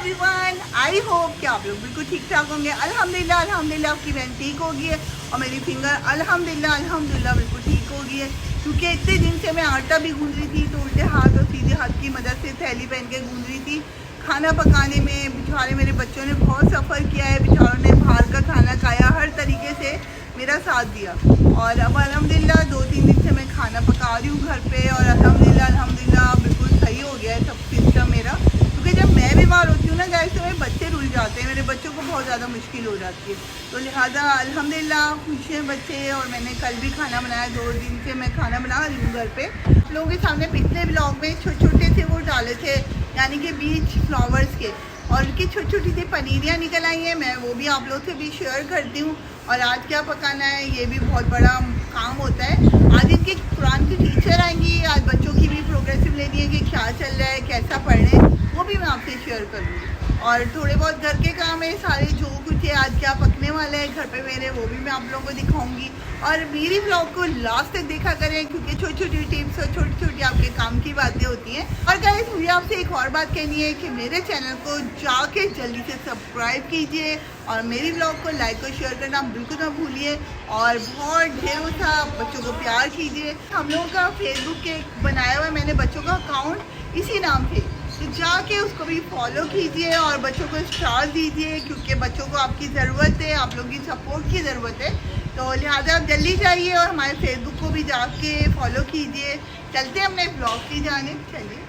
Everyone, I hope कि आप लोग बिल्कुल ठीक ठाक होंगे। अल्हम्दुलिल्लाह अल्हम्दुलिल्लाह आपकी बहन ठीक हो गई है और मेरी फिंगर अल्हम्दुलिल्लाह बिल्कुल ठीक हो गई है। क्योंकि इतने दिन से मैं आटा भी गूंद रही थी, तो उल्टे हाथ और सीधे हाथ की मदद से थैली पहन के गूंद रही थी। खाना पकाने में बेचारे मेरे बच्चों ने बहुत सफ़र किया है, बेचारों ने बाहर का खाना खाया, हर तरीके से मेरा साथ दिया। और अब अल्हम्दुलिल्लाह 2-3 दिन से मैं खाना पका रही हूँ घर पे और अल्हम्दुलिल्लाह बिल्कुल सही हो गया है सब सिस्टम मेरा। क्योंकि जब मैं बीमार होती हूँ ना गाइस, तो मेरे बच्चे रुल जाते हैं, मेरे बच्चों को बहुत ज़्यादा मुश्किल हो जाती है। तो लिहाजा अल्हम्दुलिल्लाह खुश हैं बच्चे। और मैंने कल भी खाना बनाया, 2 दिन से मैं खाना बना रही हूँ घर पे। लोगों के सामने पिछले ब्लॉग में छोटे छोटे से वो डाले थे, यानी कि बीच फ्लावर्स के, और उनकी छोटी छोटी सी पनीरियाँ निकल आई हैं। मैं वो भी आप लोग से भी शेयर करती हूँ। और आज क्या पकाना है ये भी बहुत बड़ा काम होता है। आज इनके कुरान की टीचर आएंगी, आज बच्चों की भी प्रोग्रेसिव लेनी है कि क्या चल रहा है, कैसा पढ़ रहे हैं, वो भी मैं आपसे शेयर करूँगी। और थोड़े बहुत घर के काम है सारे, जो कुछ है आज क्या पकने वाला है घर पे मेरे, वो भी मैं आप लोगों को दिखाऊंगी। और मेरी ब्लॉग को लास्ट तक देखा करें, क्योंकि छोटी छोटी टिप्स और छोटी छोटी आपके काम की बातें होती हैं। और गाइस मुझे आपसे एक और बात कहनी है कि मेरे चैनल को जाके जल्दी से सब्सक्राइब कीजिए और मेरी ब्लॉग को लाइक और शेयर करना बिल्कुल ना भूलिए। और बहुत ढेरों सा बच्चों को प्यार कीजिए। हम लोगों का फेसबुक के बनाया हुआ है मैंने बच्चों का अकाउंट इसी नाम से, तो जाके उसको भी फॉलो कीजिए और बच्चों को स्टार दीजिए, क्योंकि बच्चों को आपकी ज़रूरत है, आप लोगों की सपोर्ट की ज़रूरत है। तो लिहाजा आप जल्दी जाइए और हमारे फेसबुक को भी जाके फॉलो कीजिए। चलते हैं अपने ब्लॉग की जानिब, चलिए।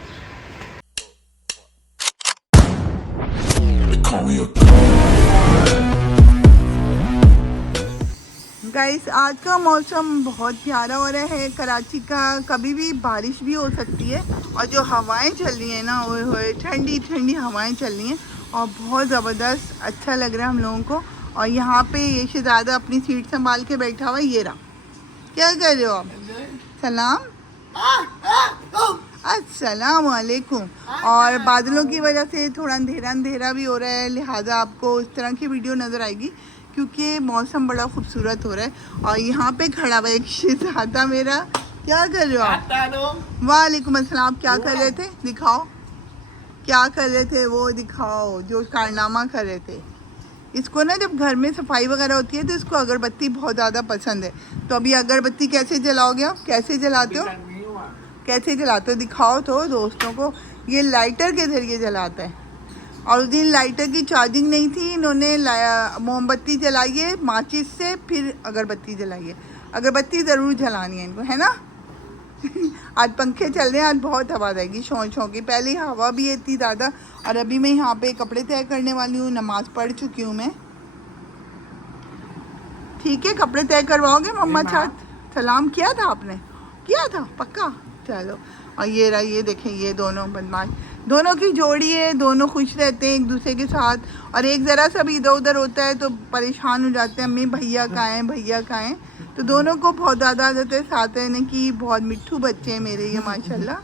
गाइस आज का मौसम बहुत प्यारा हो रहा है कराची का, कभी भी बारिश भी हो सकती है। और जो हवाएं चल रही हैं ना, वो ठंडी ठंडी हवाएं चल रही हैं और बहुत ज़बरदस्त अच्छा लग रहा है हम लोगों को। और यहाँ पे ये शहज़ादा अपनी सीट संभाल के बैठा हुआ है, ये रहा। क्या कर रहे हो आप? सलाम अस्सलाम वालेकुम। और बादलों की वजह से थोड़ा अंधेरा अंधेरा भी हो रहा है, लिहाजा आपको इस तरह की वीडियो नज़र आएगी, क्योंकि मौसम बड़ा खूबसूरत हो रहा है। और यहाँ पे खड़ा हुआ एक शहज़ादा मेरा। क्या कर रहे हो आप? वालेकुम अस्सलाम। क्या कर रहे थे? दिखाओ क्या कर रहे थे, वो दिखाओ जो कारनामा कर रहे थे। इसको ना जब घर में सफाई वगैरह होती है तो इसको अगरबत्ती बहुत ज़्यादा पसंद है। तो अभी अगरबत्ती कैसे जलाओगे आप? कैसे जलाते हो? कैसे जलाते हो दिखाओ तो दोस्तों को। ये लाइटर के ज़रिए जलाता है। और उस दिन लाइटर की चार्जिंग नहीं थी, इन्होंने मोमबत्ती जलाई है माचिस से, फिर अगरबत्ती जलाई है। अगरबत्ती ज़रूर जलानी है इनको, है ना? आज पंखे चल रहे हैं, आज बहुत हवा रहेगी शौं शौं की। पहले हवा भी है इतनी ज़्यादा। और अभी मैं यहाँ पे कपड़े तय करने वाली हूँ, नमाज़ पढ़ चुकी हूँ मैं। ठीक है, कपड़े तय करवाओगे मम्मा साथ? सलाम किया था आपने? किया था पक्का? चलो। और ये रहा, ये देखें, ये दोनों बदमाश, दोनों की जोड़ी है, दोनों खुश रहते हैं एक दूसरे के साथ। और एक ज़रा सा भी इधर उधर होता है तो परेशान हो जाते हैं, अम्मी भैया कहाँ हैं, भैया कहाँ हैं। तो दोनों को बहुत ज़्यादा आदत है साथ रहने की। बहुत मिट्ठू बच्चे हैं मेरे ये माशाल्लाह।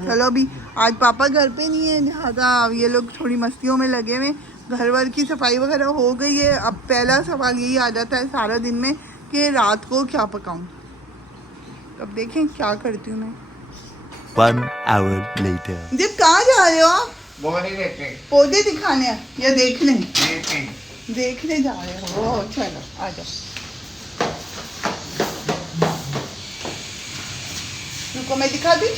चलो अभी आज पापा घर पे नहीं है, लिहाजा ये लोग थोड़ी मस्तियों में लगे हुए। घर वर की सफाई वगैरह हो गई है। अब पहला सवाल यही आ जाता है सारा दिन में कि रात को क्या पकाऊं। तो अब देखें क्या करती हूँ मैं। 1 hour later. जब कहाँ जा रहे हो आप? पौधे दिखाने या देखने? देखने जा रहे हो? ओह चलो आ जाओ। रुको मैं दिखाती हूँ,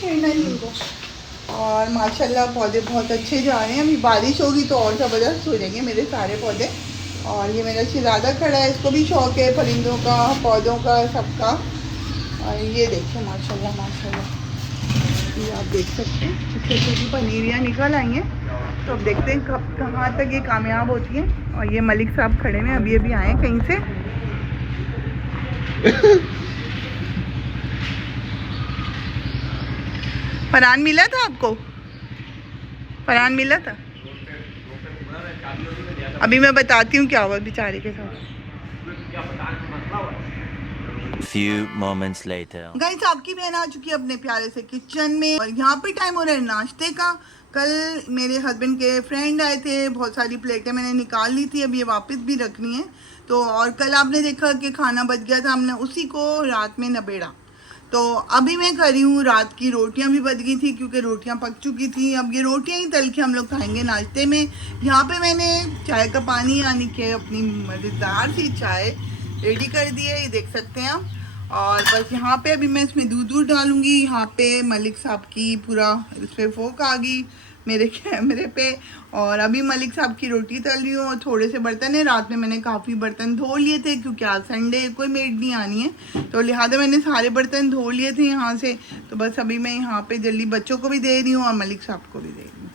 छेड़ना नहीं उनको। और माशाल्लाह पौधे बहुत अच्छे जा रहे हैं। अभी बारिश होगी तो और ज़बरदस्त हो जाएंगे मेरे सारे पौधे। और ये मेरा शहज़ादा खड़ा है, इसको भी शौक़ है परिंदों का, पौधों का, सबका। और ये देखिए माशाल्लाह माशाल्लाह, ये आप देख सकते हैं छोटी छोटी पनीरियाँ निकल आई हैं। तो अब देखते हैं कब कहाँ तक ये कामयाब होती हैं। और ये मलिक साहब खड़े हैं, अभी अभी आए कहीं से। फरहान मिला था आपको? फरहान मिला था? अभी मैं बताती हूँ क्या हुआ बेचारे के साथ। Few moments later. गाइस आपकी बहन आ चुकी है अपने प्यारे से किचन में। और यहाँ पे टाइम हो रहा है नाश्ते का। कल मेरे हस्बैंड के फ्रेंड आए थे, बहुत सारी प्लेटें मैंने निकाल ली थी, अब ये वापस भी रखनी है। तो और कल आपने देखा कि खाना बच गया था, हमने उसी को रात में नबेड़ा। तो अभी मैं कर रही हूँ, रात की रोटियां भी बच गई थी क्योंकि रोटियां पक चुकी थी। अब ये रोटियां ही तल के हम लोग खाएंगे नाश्ते में। यहाँ पे मैंने चाय का पानी यानी कि अपनी मज़ेदार सी चाय रेडी कर दी है, ये देख सकते हैं आप। और बस यहाँ पे अभी मैं इसमें दूध डालूंगी। यहाँ पे मलिक साहब की पूरा इस पर फोक आ गई मेरे कैमरे पे। और अभी मलिक साहब की रोटी तल रही हूँ। और थोड़े से बर्तन है, रात में मैंने काफ़ी बर्तन धो लिए थे क्योंकि आज संडे कोई मेड नहीं आनी है, तो लिहाजा मैंने सारे बर्तन धो लिए थे यहाँ से। तो बस अभी मैं यहाँ पे जल्दी बच्चों को भी दे रही हूँ और मलिक साहब को भी दे रही हूँ।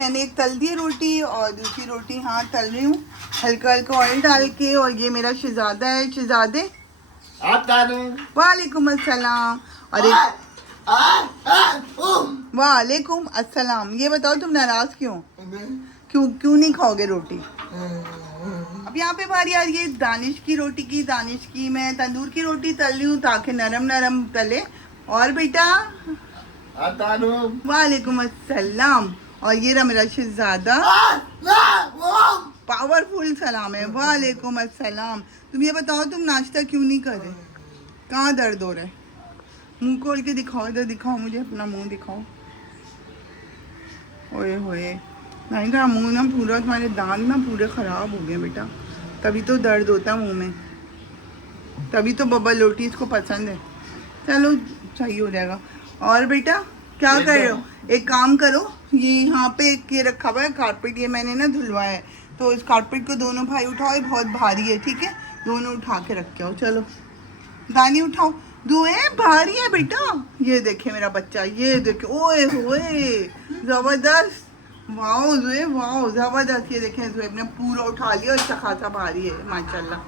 मैंने एक तल दी रोटी और दूसरी रोटी यहाँ तल रही हूँ हल्का हल्का ऑयल डाल के। और ये मेरा शहजादा है, शहजादे वालेकुम अस्सलाम। और एक वालेकुम अस्सलाम। ये बताओ तुम नाराज क्यों नहीं खाओगे रोटी? अब यहाँ पे बारी आ रही है दानिश की रोटी की। दानिश की मैं तंदूर की रोटी तल रही हूँ ताकि नरम नरम तले। और बेटा वालेकुम अस्सलाम। और ये रहा मेरा शहजादा, पावरफुल सलाम है, वालेकुम अस्सलाम। तुम ये बताओ तुम नाश्ता क्यों नहीं कर रहे? कहाँ दर्द हो रहा है? मुंह खोल के दिखाओ, इधर दिखाओ, मुझे अपना मुंह दिखाओ। ओए होए नहीं का मुंह ना पूरा, तुम्हारे दांत ना पूरे ख़राब हो गए बेटा, तभी तो दर्द होता मुंह में, तभी तो बबल रोटी इसको पसंद है। चलो सही हो जाएगा। और बेटा क्या कर रहे हो? एक काम करो, ये यहाँ पे ये रखा हुआ है कारपेट, ये मैंने ना धुलवाया है, तो इस कारपेट को दोनों भाई उठाओ, ये बहुत भारी है, ठीक है? दोनों उठा के रख के आओ। चलो दानी उठाओ, दुए भारी है बेटा। ये देखे मेरा बच्चा, ये देखे, ओए होए जबरदस्त, वाओ जुए वाओ जबरदस्त। ये देखें जुए ने पूरा उठा लिया, अच्छा खासा भारी है माशाल्लाह।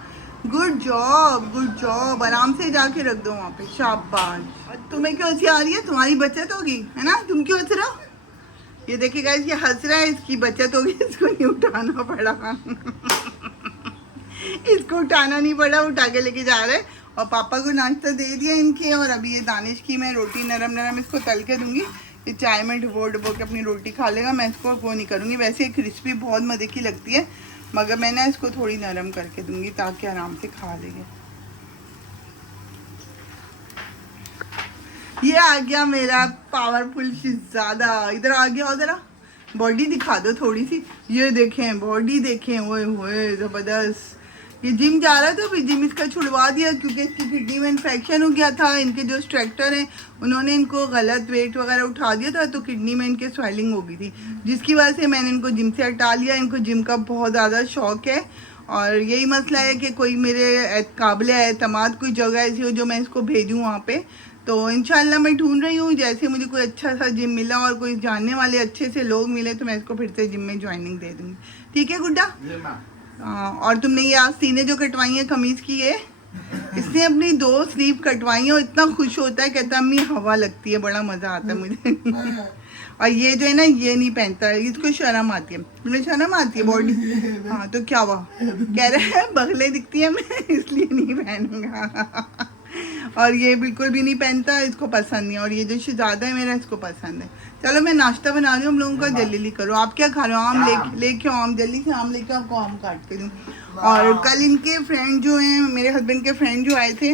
Good job. आराम से जाके रख दो वहाँ पे, शाबाश। और तुम्हें क्यों हंसी आ रही है? तुम्हारी बचत होगी है ना, तुम क्यों हंस रहे हो? ये देखिए गाइस, ये हंस रहा है, इसकी बचत होगी, इसको नहीं उठाना पड़ा इसको उठाना नहीं पड़ा, उठा के लेके जा रहे। और पापा को नाश्ता दे दिया इनके। और अभी ये दानिश की मैं रोटी नरम नरम इसको तल के दूंगी, ये चाय में डुबो के अपनी रोटी खा लेगा। मैं इसको वो नहीं करूँगी, वैसे क्रिस्पी बहुत मज़े की लगती है, मगर मैं ना इसको थोड़ी नरम करके दूंगी ताकि आराम से खा लेंगे। ये आ गया मेरा पावरफुल शहजादा, इधर आ गया। और ज़रा बॉडी दिखा दो थोड़ी सी, ये देखें बॉडी देखें, ओए होए ज़बरदस्त। ये जिम जा रहा था, फिर जिम इसका छुड़वा दिया क्योंकि इसकी किडनी में इन्फेक्शन हो गया था। इनके जो स्ट्रक्चर हैं उन्होंने इनको गलत वेट वगैरह उठा दिया था, तो किडनी में इनके स्वेलिंग हो गई थी, जिसकी वजह से मैंने इनको जिम से हटा लिया। इनको जिम का बहुत ज़्यादा शौक़ है और यही मसला है कि कोई मेरे काबिल एतमाद कोई जगह ऐसी हो जो मैं इसको भेजूँ वहाँ पर। तो इंशाल्लाह मैं ढूंढ रही हूँ, जैसे मुझे कोई अच्छा सा जिम मिला और कोई जानने वाले अच्छे से लोग मिले तो मैं इसको फिर से जिम में ज्वाइनिंग दे दूँगी। ठीक है गुड्डा? और तुमने ये आज सीने जो कटवाई है कमीज़ की, ये इसने अपनी 2 स्लीव कटवाई है और इतना खुश होता है, कहता है अम्मी हवा लगती है, बड़ा मज़ा आता है मुझे और ये जो है ना, ये नहीं पहनता है, इसको शर्म आती है। मुझे शर्म आती है बॉडी। हाँ तो क्या हुआ? कह रहे हैं बगले दिखती है मैं इसलिए नहीं पहनूंगा और ये बिल्कुल भी नहीं पहनता, इसको पसंद नहीं। और ये जो शहजादा है मेरा, इसको पसंद है। चलो मैं नाश्ता बना रही हूँ हम लोगों का, जल्दी करो। आप क्या खा रहे हो? आम लेके आओ, आम जल्दी से आम लेके आपको आम काट के दूँ। और कल इनके फ्रेंड जो हैं, मेरे हस्बैंड के फ्रेंड जो आए थे,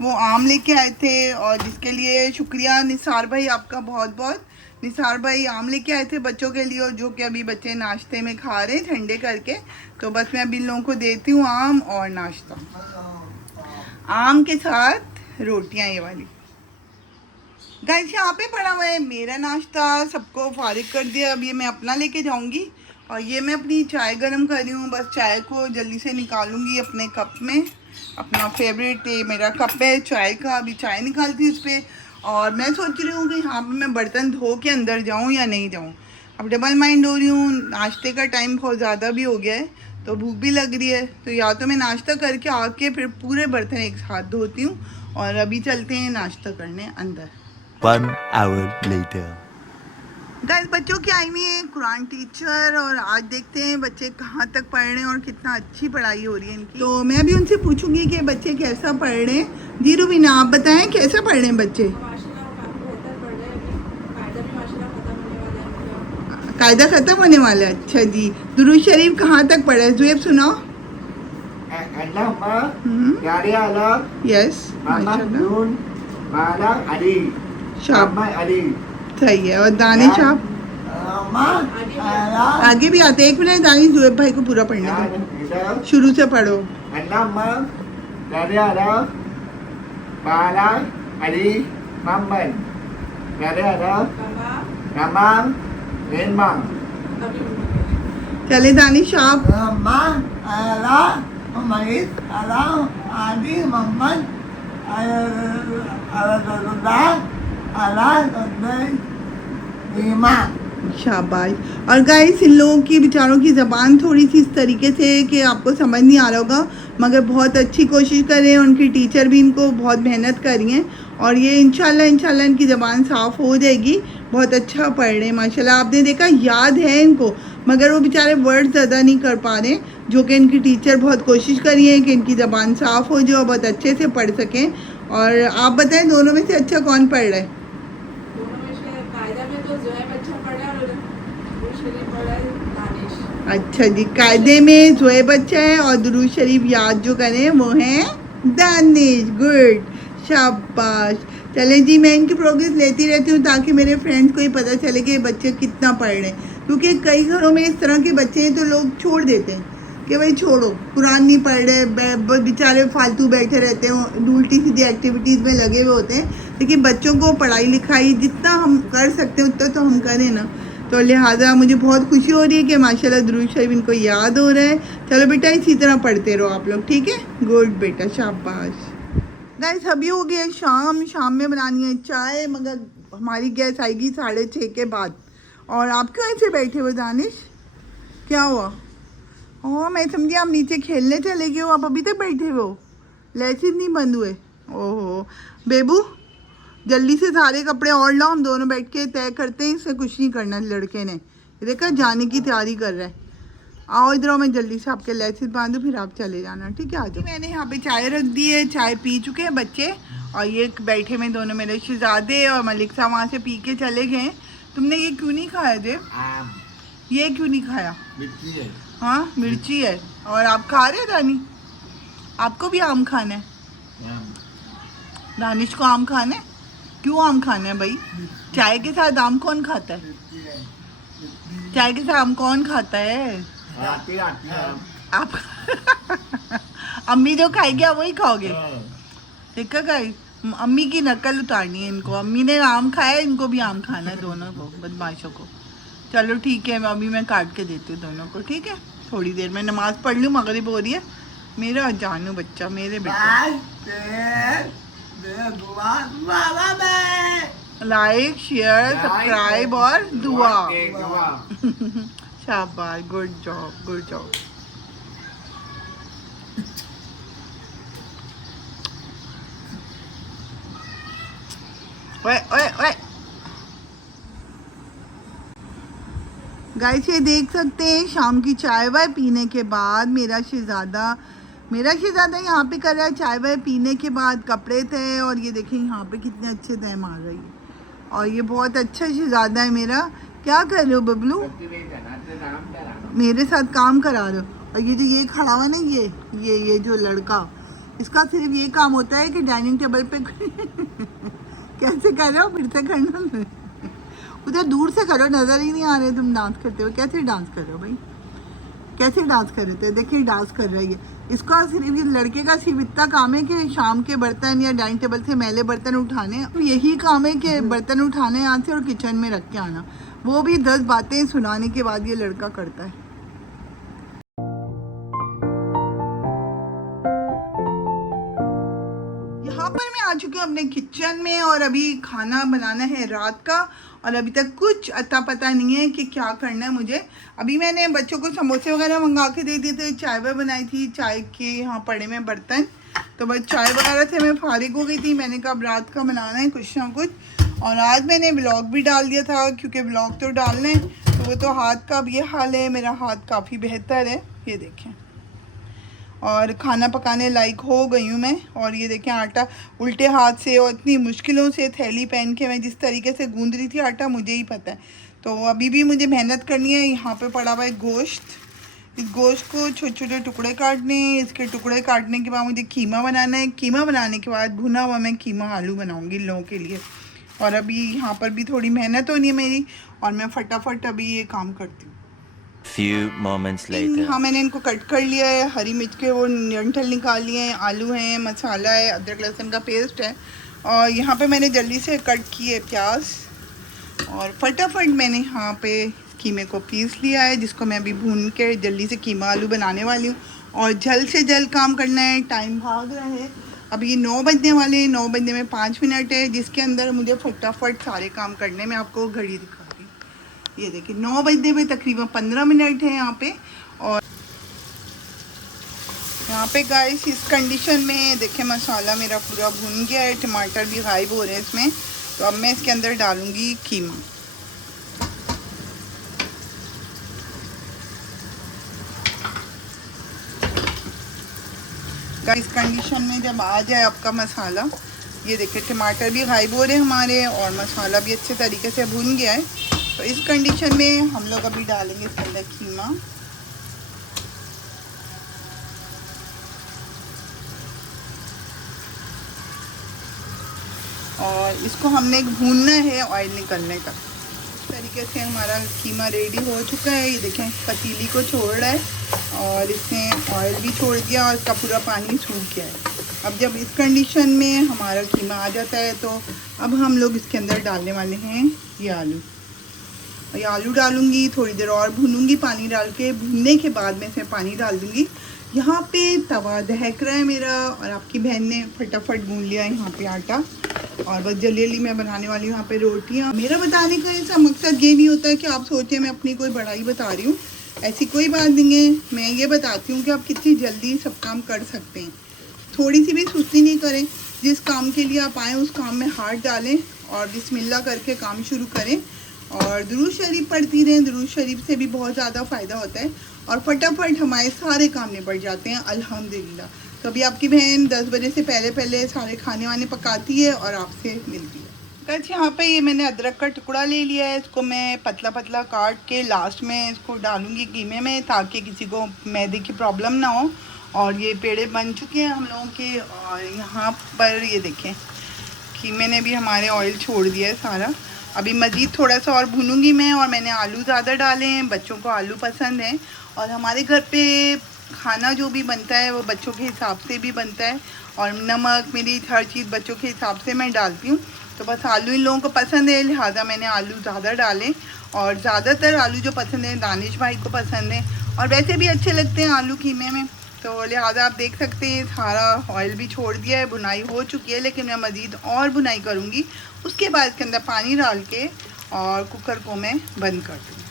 वो आम लेके आए थे और जिसके लिए शुक्रिया निसार भाई आपका बहुत बहुत। निसार भाई आम लेके आए थे बच्चों के लिए, और जो कि अभी बच्चे नाश्ते में खा रहे हैं ठंडे करके। तो बस मैं अभी इन लोगों को देती हूँ आम और नाश्ता, आम के साथ रोटियां ये वाली। गाइस यहाँ पे पड़ा हुआ है मेरा नाश्ता, सबको फारिग कर दिया। अब ये मैं अपना लेके जाऊंगी और ये मैं अपनी चाय गरम कर रही हूँ। बस चाय को जल्दी से निकालूंगी अपने कप में, अपना फेवरेट ये मेरा कप है चाय का। अभी चाय निकालती हूँ इस पर। और मैं सोच रही हूँ कि यहाँ पे मैं बर्तन धो के अंदर जाऊँ या नहीं जाऊँ। अब डबल माइंड हो रही हूँ, नाश्ते का टाइम बहुत ज़्यादा भी हो गया है, तो भूख भी लग रही है, तो या तो मैं नाश्ता करके आके फिर पूरे बर्तन एक साथ धोती हूँ। और अभी चलते हैं नाश्ता करने अंदर। 1 hour later. गाइस बच्चों की आई हुई है कुरान टीचर, और आज देखते हैं बच्चे कहाँ तक पढ़ रहे हैं और कितना अच्छी पढ़ाई हो रही है इनकी। तो मैं भी उनसे पूछूंगी कि बच्चे कैसा पढ़ रहे हैं। जी रुबीना आप बताएं कैसा पढ़ रहे हैं बच्चे? कायदा ख़त्म होने वाला है। अच्छा जी, दुरूद शरीफ कहाँ तक पढ़ा है? जुएब सुनाओ। यस बाला अली शाब मोहम्मद अली सही है। और दानिश आप माँ आला आगे भी आते हैं। 1 मिनट दानिश जुएब भाई को पूरा पढ़ने दो, इधर शुरू से पढ़ो। अन्नम दादा बाला अली मोहम्मद दादा नमाम नेमाम चले दानिश आप। माँ आला मरीज आला आदि मोहम्मद आला नीमा शाबाश। और गाइस इन लोगों की बेचारों की ज़बान थोड़ी सी इस तरीके से है कि आपको समझ नहीं आ रहा होगा, मगर बहुत अच्छी कोशिश करें। उनकी टीचर भी इनको बहुत मेहनत करी है और ये इंशाल्लाह इनकी ज़बान साफ़ हो जाएगी। बहुत अच्छा पढ़ रहे हैं माशाल्लाह। आपने देखा याद है इनको, मगर वो बेचारे वर्ड ज़्यादा नहीं कर पा रहे, जो कि इनकी टीचर बहुत कोशिश करी है कि इनकी ज़बान साफ़ हो जाए और बहुत अच्छे से पढ़ सकें। और आप बताएं दोनों में से अच्छा कौन पढ़ रहा है? दोनों में से कायदा में तो ज़ुहैब अच्छा पढ़ा है और दुरूद शरीफ पढ़ा है दानिश। अच्छा जी, कायदे में ज़ुहैब अच्छा है और दुरूद शरीफ याद जो करें वो हैं दानिश। गुड, शाबाश। चलें जी, मैं इनकी प्रोग्रेस लेती रहती हूँ ताकि मेरे फ्रेंड्स को ही पता चले कि बच्चे कितना पढ़ रहे हैं, क्योंकि कई घरों में इस तरह के बच्चे हैं तो लोग छोड़ देते हैं कि भाई छोड़ो, कुरान नहीं पढ़ रहे, बेचारे फालतू बैठे रहते हैं, उल्टी सीधी एक्टिविटीज़ में लगे हुए होते हैं। लेकिन बच्चों को पढ़ाई लिखाई जितना हम कर सकते हैं उतना तो हम करें ना। तो लिहाजा मुझे बहुत खुशी हो रही है कि माशाल्लाह दुरूद शरीफ इनको याद हो रहा है। चलो बेटा इसी तरह पढ़ते रहो आप लोग, ठीक है? गुड बेटा, शाबाश। गाइस अभी हो गया शाम में बनानी है चाय, मगर हमारी गैस आएगी 6:30 के बाद। और आप क्यों ऐसे बैठे हो दानिश, क्या हुआ? ओह मैं समझी आप नीचे खेलने चले गए हो, आप अभी तक बैठे हो, लेसिस नहीं बंद हुए? ओहो बेबू जल्दी से सारे कपड़े और लाओ, हम दोनों बैठ के तय करते हैं। इससे कुछ नहीं करना, लड़के ने देखा जाने की तैयारी कर रहा है। आओ इधर, मैं जल्दी से आपके लेसिस बांधूँ फिर आप चले जाना, ठीक है? आ जाओ। मैंने यहाँ पे चाय रख दी है, चाय पी चुके हैं बच्चे और ये बैठे में दोनों मेरे शहजादे और मलिक साहब वहाँ से पी के चले गए। तुमने ये क्यों नहीं खाया देव? आम ये क्यों नहीं खाया? मिर्ची है हाँ मिर्ची है। और आप खा रहे हैं दानी? आपको भी आम खाना है? दानिश को आम खाना है? क्यों आम खाना है भाई? चाय के साथ आम कौन खाता है? चाय के साथ आम कौन खाता है? आती आती आम आप अम्मी जो खाएगी आप वही खाओगे? ठीक है गाइस, अम्मी की नकल उतारनी है इनको। अम्मी ने आम खाया है, इनको भी आम खाना है, दोनों को, बदमाशों को। चलो ठीक है, अभी मैं काट के देती हूँ दोनों को, ठीक है? थोड़ी देर में नमाज पढ़ लूँ, मगरिब हो रही है। मेरा जानू बच्चा, मेरे बेटा। लाइक शेयर सब्सक्राइब और दुआ। शाबाश, गुड जॉब, गुड जॉब। ओए ओए ओए गाइस ये देख सकते हैं शाम की चाय वाय पीने के बाद मेरा शहजादा यहाँ पे कर रहा है चाय वाय पीने के बाद कपड़े तय। और ये देखें यहाँ पे कितने अच्छे तय मार रही है और ये बहुत अच्छा शहजादा है मेरा। क्या कर रहे हो बबलू? मेरे साथ काम करा रहे हो? और ये जो ये खड़ा हुआ ना, ये जो लड़का, इसका सिर्फ ये काम होता है कि डाइनिंग टेबल पे कैसे कर रहे हो? फिर से करना, उधर दूर से करो, नज़र ही नहीं आ रहे तुम डांस करते हो। कैसे डांस कर रहे हो भाई? कैसे डांस कर रहे थे? देखिए डांस कर रही है। इसका सिर्फ, ये लड़के का सिर्फ इतना काम है कि शाम के बर्तन या डाइनिंग टेबल से मैले बर्तन उठाने, यही काम है कि बर्तन उठाने यहाँ से और किचन में रख के आना। वो भी 10 बातें सुनाने के बाद ये लड़का करता है। यहाँ पर मैं आ चुकी हूँ अपने किचन में और अभी खाना बनाना है रात का और अभी तक कुछ अता पता नहीं है कि क्या करना है मुझे। अभी मैंने बच्चों को समोसे वगैरह मंगा के दे दिए थे, चाय वाय बनाई थी, चाय के यहाँ पड़े में बर्तन, तो बस चाय वगैरह से मैं फारिग हो गई थी। मैंने कहा अब रात का बनाना है कुछ ना कुछ। और आज मैंने व्लॉग भी डाल दिया था क्योंकि व्लॉग तो डालने, तो वो तो हाथ का अब ये हाल है, मेरा हाथ काफ़ी बेहतर है, ये देखें। और खाना पकाने लायक हो गई हूँ मैं। और ये देखें आटा उल्टे हाथ से और इतनी मुश्किलों से थैली पहन के मैं जिस तरीके से गूंद रही थी आटा, मुझे ही पता है। तो अभी भी मुझे मेहनत करनी है। यहाँ पे पड़ा हुआ है गोश्त, इस गोश्त को छोटे छोटे टुकड़े काटने हैं। इसके टुकड़े काटने के बाद मुझे कीमा बनाना है। कीमा बनाने के बाद भुना हुआ मैं कीमा आलू बनाऊंगी इन लोगों के लिए। और अभी यहाँ पर भी थोड़ी मेहनत होनी है मेरी और मैं फटाफट अभी ये काम करती हूँ। Few moments later. हाँ, मैंने इनको कट कर लिया है। हरी मिर्च के वो डंठल निकाल लिए हैं, आलू हैं, मसाला है, अदरक लहसुन का पेस्ट है और यहाँ पे मैंने जल्दी से कट किए प्याज और फटाफट मैंने यहाँ पे कीमे को पीस लिया है, जिसको मैं अभी भून के जल्दी से कीमा आलू बनाने वाली हूँ। और जल्द से जल्द काम करना है, टाइम भाग रहा है। अभी 9 बजने वाले हैं, 9 बजने में 5 मिनट है, जिसके अंदर मुझे फटाफट सारे काम करने में आपको घड़ी दिखा रही हूँ। ये देखिए 9 बजने में तकरीबन 15 मिनट है यहाँ पे। और यहाँ पे गाइस इस कंडीशन में देखिए मसाला मेरा पूरा भुन गया है, टमाटर भी गायब हो रहे हैं इसमें। तो अब मैं इसके अंदर डालूँगी कीमा। इस कंडीशन में जब आ जाए आपका मसाला, ये देखिए टमाटर भी गायब हो रहे हैं हमारे और मसाला भी अच्छे तरीके से भुन गया है। तो इस कंडीशन में हम लोग अभी डालेंगे इसके अंदर कीमा। और इसको हमने भूनना है ऑयल निकलने तक। इस तरीके से हमारा कीमा रेडी हो चुका है। ये देखें पतीली को छोड़ रहा है और इसने ऑयल भी छोड़ दिया और इसका पूरा पानी सूख गया है। अब जब इस कंडीशन में हमारा कीमा आ जाता है तो अब हम लोग इसके अंदर डालने वाले हैं ये आलू। ये आलू डालूंगी, थोड़ी देर और भूनूंगी पानी डाल के। भूनने के बाद मैं इसमें पानी डाल दूंगी। यहाँ पे तवा दहक रहा है मेरा और आपकी बहन ने फटाफट गूंद लिया है यहाँ पे आटा और बस जल्दी जल्दी मैं बनाने वाली हूँ यहाँ पे रोटियाँ। मेरा बताने का ऐसा मकसद ये नहीं होता कि आप सोचें मैं अपनी कोई बड़ाई बता रही हूँ, ऐसी कोई बात नहीं है। मैं ये बताती हूँ कि आप कितनी जल्दी सब काम कर सकते हैं। थोड़ी सी भी सुस्ती नहीं करें। जिस काम के लिए आप आएँ उस काम में हाथ डालें और बिस्मिल्लाह करके काम शुरू करें और दुरूद शरीफ पढ़ती रहें। दुरूद शरीफ से भी बहुत ज़्यादा फ़ायदा होता है और फटाफट हमारे सारे काम निपट जाते हैं अल्हम्दुलिल्लाह। तो अभी आपकी बहन 10 बजे से पहले सारे खाने वाने पकाती है और आपसे मिलती है। कच यहाँ पे ये मैंने अदरक का टुकड़ा ले लिया है। इसको मैं पतला पतला काट के लास्ट में इसको डालूँगी कीमे में ताकि किसी को मैदे की प्रॉब्लम ना हो। और ये पेड़े बन चुके हैं हम लोगों के। और यहाँ पर ये देखें कीमे ने भी हमारे ऑयल छोड़ दिया है सारा। अभी मज़ीद थोड़ा सा और भूनूंगी मैं। और मैंने आलू ज़्यादा डाले हैं, बच्चों को आलू पसंद है और हमारे घर पे खाना जो भी बनता है वो बच्चों के हिसाब से भी बनता है और नमक मिर्च हर चीज़ बच्चों के हिसाब से मैं डालती हूँ। तो बस आलू इन लोगों को पसंद है, लिहाजा मैंने आलू ज़्यादा डाले। और ज़्यादातर आलू जो पसंद है दानिश भाई को पसंद है और वैसे भी अच्छे लगते हैं आलू कीमे में। तो लिहाजा आप देख सकते हैं सारा ऑयल भी छोड़ दिया है, बुनाई हो चुकी है, लेकिन मैं मज़ीद और बुनाई करूँगी। उसके बाद इसके अंदर पानी डाल के और कुकर को मैं बंद कर दूँगी।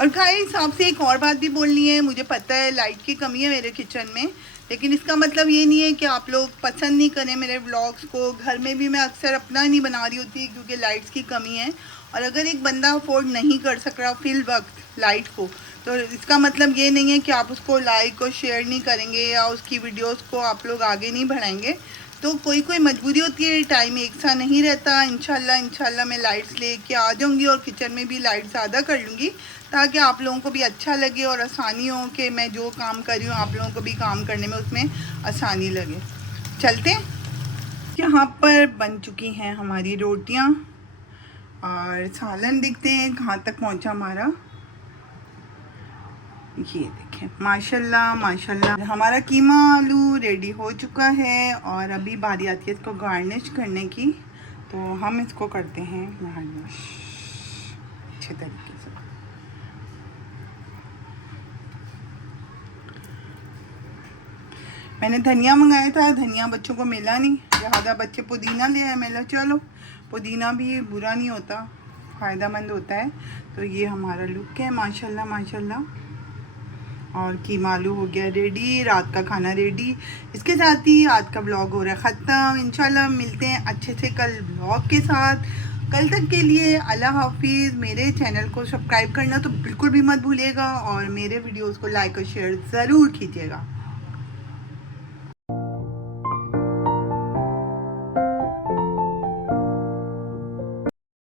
और गाइस आपसे एक और बात भी बोलनी है। मुझे पता है लाइट की कमी है मेरे किचन में, लेकिन इसका मतलब ये नहीं है कि आप लोग पसंद नहीं करें मेरे व्लॉग्स को। घर में भी मैं अक्सर अपना नहीं बना रही होती क्योंकि लाइट्स की कमी है। और अगर एक बंदा अफोर्ड नहीं कर सक रहा फिल वक्त लाइट को, तो इसका मतलब ये नहीं है कि आप उसको लाइक और शेयर नहीं करेंगे या उसकी वीडियोस को आप लोग आगे नहीं बढ़ाएंगे। तो कोई कोई मजबूरी होती है, टाइम एक सा नहीं रहता। इंशाल्लाह मैं लाइट्स लेके आ जाऊंगी और किचन में भी लाइट ज़्यादा कर लूँगी ताकि आप लोगों को भी अच्छा लगे और आसानी हो कि मैं जो काम कर रही हूँ आप लोगों को भी काम करने में उसमें आसानी लगे। चलते हैं। यहाँ पर बन चुकी हैं हमारी रोटियाँ और सालन दिखते हैं कहाँ तक पहुँचा हमारा। ये देखें माशाल्लाह माशाल्लाह हमारा कीमा आलू रेडी हो चुका है। और अभी बारी आती है इसको गार्निश करने की। तो हम इसको करते हैं गार्निश अच्छे तरीके से। मैंने धनिया मंगाया था, धनिया बच्चों को मिला नहीं, लिहाजा बच्चे पुदीना ले आए। मिला चलो पुदीना भी बुरा नहीं होता, फ़ायदेमंद होता है। तो ये हमारा लुक है माशाल्लाह माशाल्लाह। और कीमा आलू हो गया रेडी, रात का खाना रेडी। इसके साथ ही आज का व्लॉग हो रहा है ख़त्म। इंशाल्लाह मिलते हैं अच्छे से कल व्लॉग के साथ। कल तक के लिए अल्लाह हाफिज़। मेरे चैनल को सब्सक्राइब करना तो बिल्कुल भी मत भूलिएगा और मेरे वीडियोस को लाइक और शेयर ज़रूर कीजिएगा।